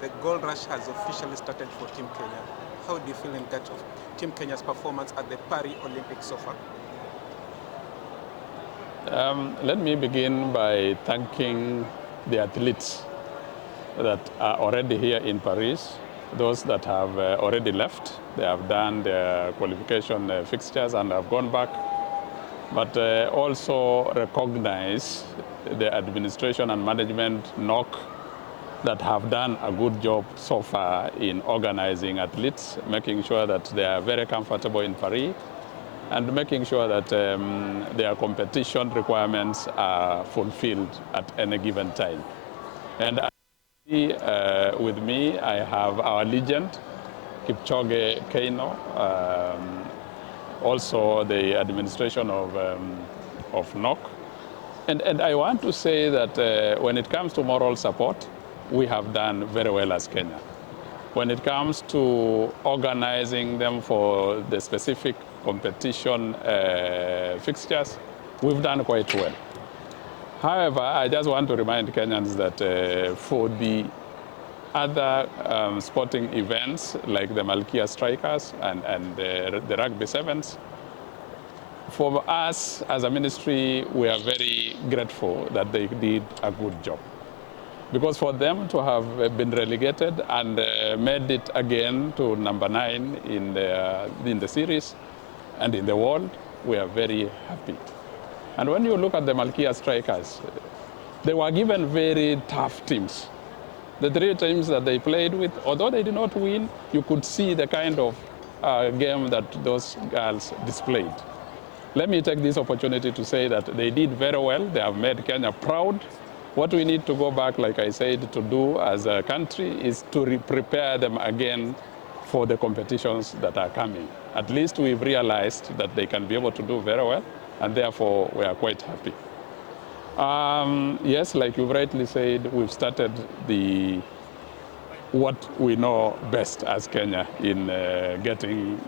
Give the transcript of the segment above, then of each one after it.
the gold rush has officially started for Team Kenya. How do you feel in that of Team Kenya's performance at the Paris Olympics so far? Let me begin by thanking the athletes that are already here in Paris, those that have already left. They have done their qualification fixtures and have gone back, but also recognize the administration and management NOC that have done a good job so far in organizing athletes, making sure that they are very comfortable in Paris, and making sure that their competition requirements are fulfilled at any given time. And with me, I have our legend, Kipchoge Keino, also the administration of NOC. And I want to say that when it comes to moral support, we have done very well as Kenya. When it comes to organizing them for the specific competition fixtures, we've done quite well. However, I just want to remind Kenyans that for the other sporting events like the Malkia Strikers and the Rugby Sevens, for us as a ministry, we are very grateful that they did a good job. Because for them to have been relegated and made it again to number 9 in the series and in the world, we are very happy. And when you look at the Malkia Strikers, they were given very tough teams. The 3 teams that they played with, although they did not win, you could see the kind of game that those girls displayed. Let me take this opportunity to say that they did very well. They have made Kenya proud. What we need to go back, like I said, to do as a country is to prepare them again for the competitions that are coming. At least we've realized that they can be able to do very well, and therefore we are quite happy. Yes, like you've rightly said, we've started what we know best as Kenya in getting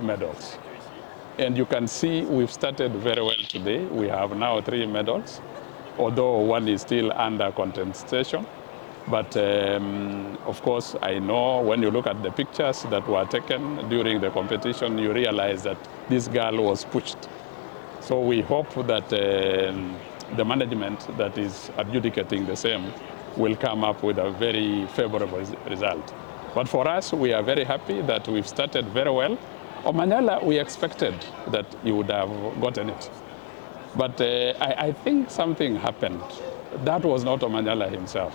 medals. And you can see we've started very well today. We have now 3 medals, although one is still under contestation. But of course, I know when you look at the pictures that were taken during the competition, you realize that this girl was pushed. So we hope that the management that is adjudicating the same will come up with a very favorable result. But for us, we are very happy that we've started very well. Omanyala, we expected that he would have gotten it. But I think something happened. That was not Omanyala himself.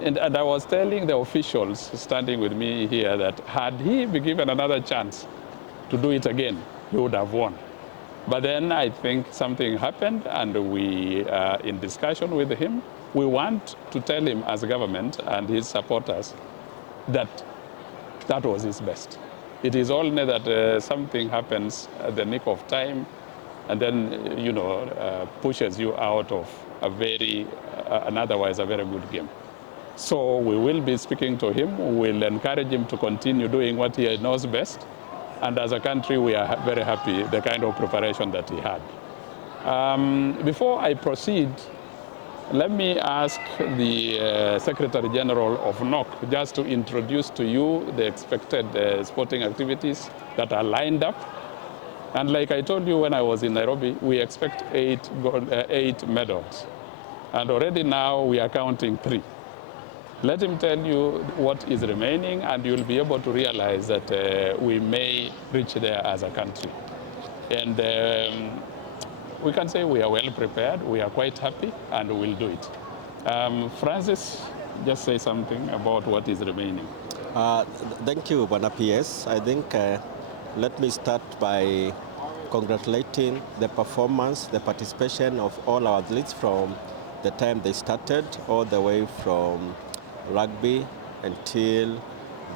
And I was telling the officials standing with me here that had he been given another chance to do it again, he would have won. But then I think something happened, and we are in discussion with him. We want to tell him as a government and his supporters that that was his best. It is only that something happens at the nick of time and then, pushes you out of otherwise a very good game. So we will be speaking to him. We will encourage him to continue doing what he knows best. And as a country, we are very happy the kind of preparation that he had. Before I proceed, let me ask the Secretary General of NOC just to introduce to you the expected sporting activities that are lined up. And like I told you when I was in Nairobi, we expect 8 medals. And already now we are counting 3. Let him tell you what is remaining, and you'll be able to realize that we may reach there as a country. And we can say we are well prepared, we are quite happy, and we'll do it. Francis, just say something about what is remaining. Thank you, Bwana PS. I think let me start by congratulating the performance, the participation of all our athletes from the time they started, all the way from rugby until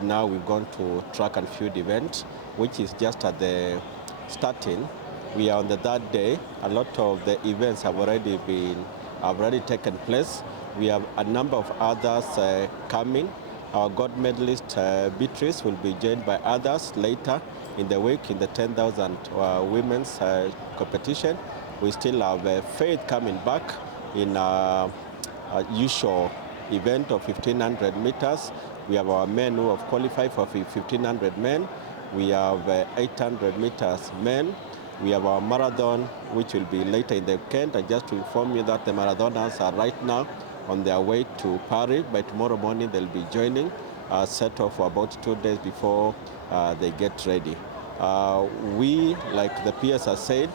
now we've gone to track and field event, which is just at the starting. We are on the 3rd day. A lot of the events have already taken place. We have a number of others coming. Our gold medalist Beatrice will be joined by others later in the week in the 10,000 women's competition. We still have Faith coming back in usual event of 1,500 meters. We have our men who have qualified for 1,500 men. We have 800 meters men. We have our marathon, which will be later in the weekend. And just to inform you that the marathoners are right now on their way to Paris. By tomorrow morning, they'll be joining, set off for about 2 days before they get ready. We, like the PS has said,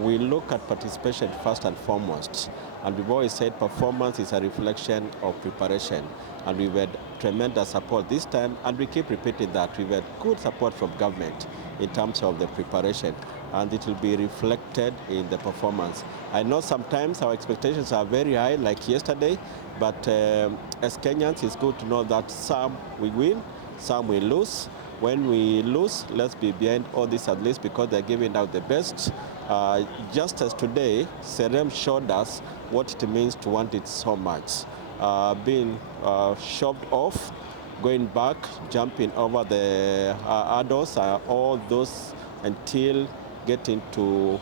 we look at participation first and foremost. And we've always said performance is a reflection of preparation. And we've had tremendous support this time, and we keep repeating that. We've had good support from government in terms of the preparation, and it will be reflected in the performance. I know sometimes our expectations are very high, like yesterday, but as Kenyans, it's good to know that some we win, some we lose. When we lose, let's be behind all these athletes because they're giving out the best. Just as today, Serem showed us what it means to want it so much. Being shoved off, going back, jumping over the hurdles, all those until getting to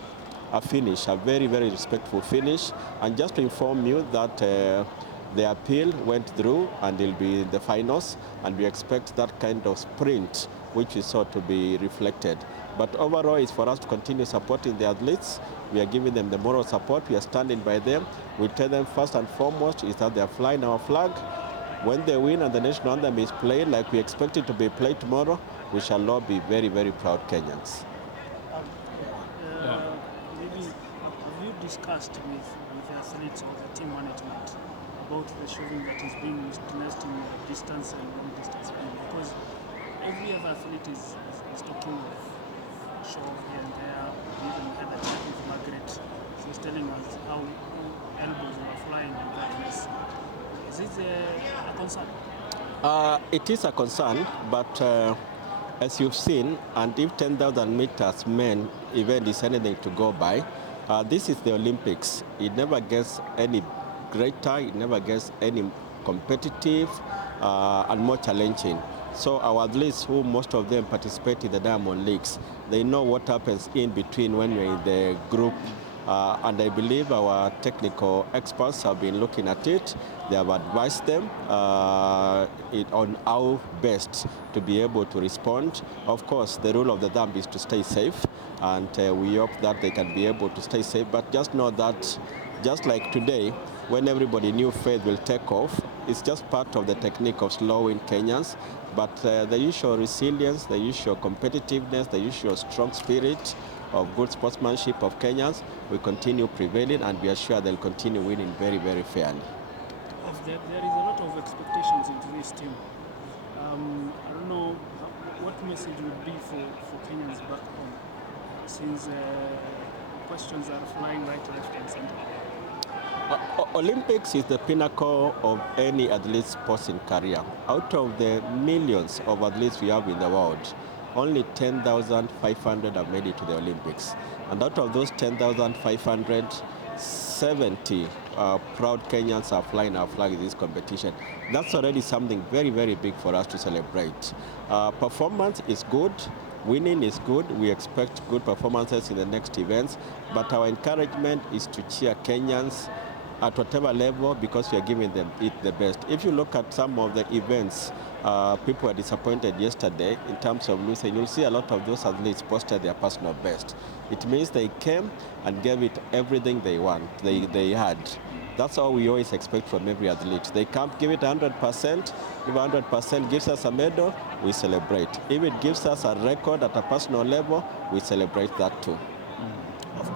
a finish, a very, very respectful finish. And just to inform you that the appeal went through and will be in the finals, and we expect that kind of sprint, which is sort to be reflected. But overall, it's for us to continue supporting the athletes. We are giving them the moral support. We are standing by them. We tell them first and foremost is that they are flying our flag. When they win and the national anthem is played like we expect it to be played tomorrow, we shall all be very, very proud Kenyans. Maybe have you discussed with the athletes or the team management about the shoving that is being witnessed in distance and long distance? Because every other athlete is talking of shove here and there. We even had a chat with Margaret. She was telling us how elbows were flying in that race. Is it a concern? It is a concern, but as you've seen, and if 10,000 meters men event is anything to go by, this is the Olympics. It never gets any greater, it never gets any competitive and more challenging. So our athletes, who most of them participate in the Diamond Leagues, they know what happens in between when we're in the group. And I believe our technical experts have been looking at it. They have advised them on how best to be able to respond. Of course, the rule of the thumb is to stay safe, and we hope that they can be able to stay safe. But just know that, just like today, when everybody knew Faith will take off, it's just part of the technique of slowing Kenyans. But the usual resilience, the usual competitiveness, the usual strong spirit of good sportsmanship of Kenyans will continue prevailing, and we are sure they'll continue winning very, very fairly. There is a lot of expectations into this team. I don't know what message would be for Kenyans back home, since questions are flying right, left, and center. Olympics is the pinnacle of any athlete's sporting career. Out of the millions of athletes we have in the world, only 10,500 have made it to the Olympics. And out of those 10,500, 70 proud Kenyans are flying our flag in this competition. That's already something very, very big for us to celebrate. Performance is good. Winning is good. We expect good performances in the next events. But our encouragement is to cheer Kenyans at whatever level, because we are giving them the best. If you look at some of the events, people were disappointed yesterday in terms of losing. You'll see a lot of those athletes posted their personal best. It means they came and gave it everything they had. That's all we always expect from every athlete. They can't give it 100%. If 100% gives us a medal, we celebrate. If it gives us a record at a personal level, we celebrate that too.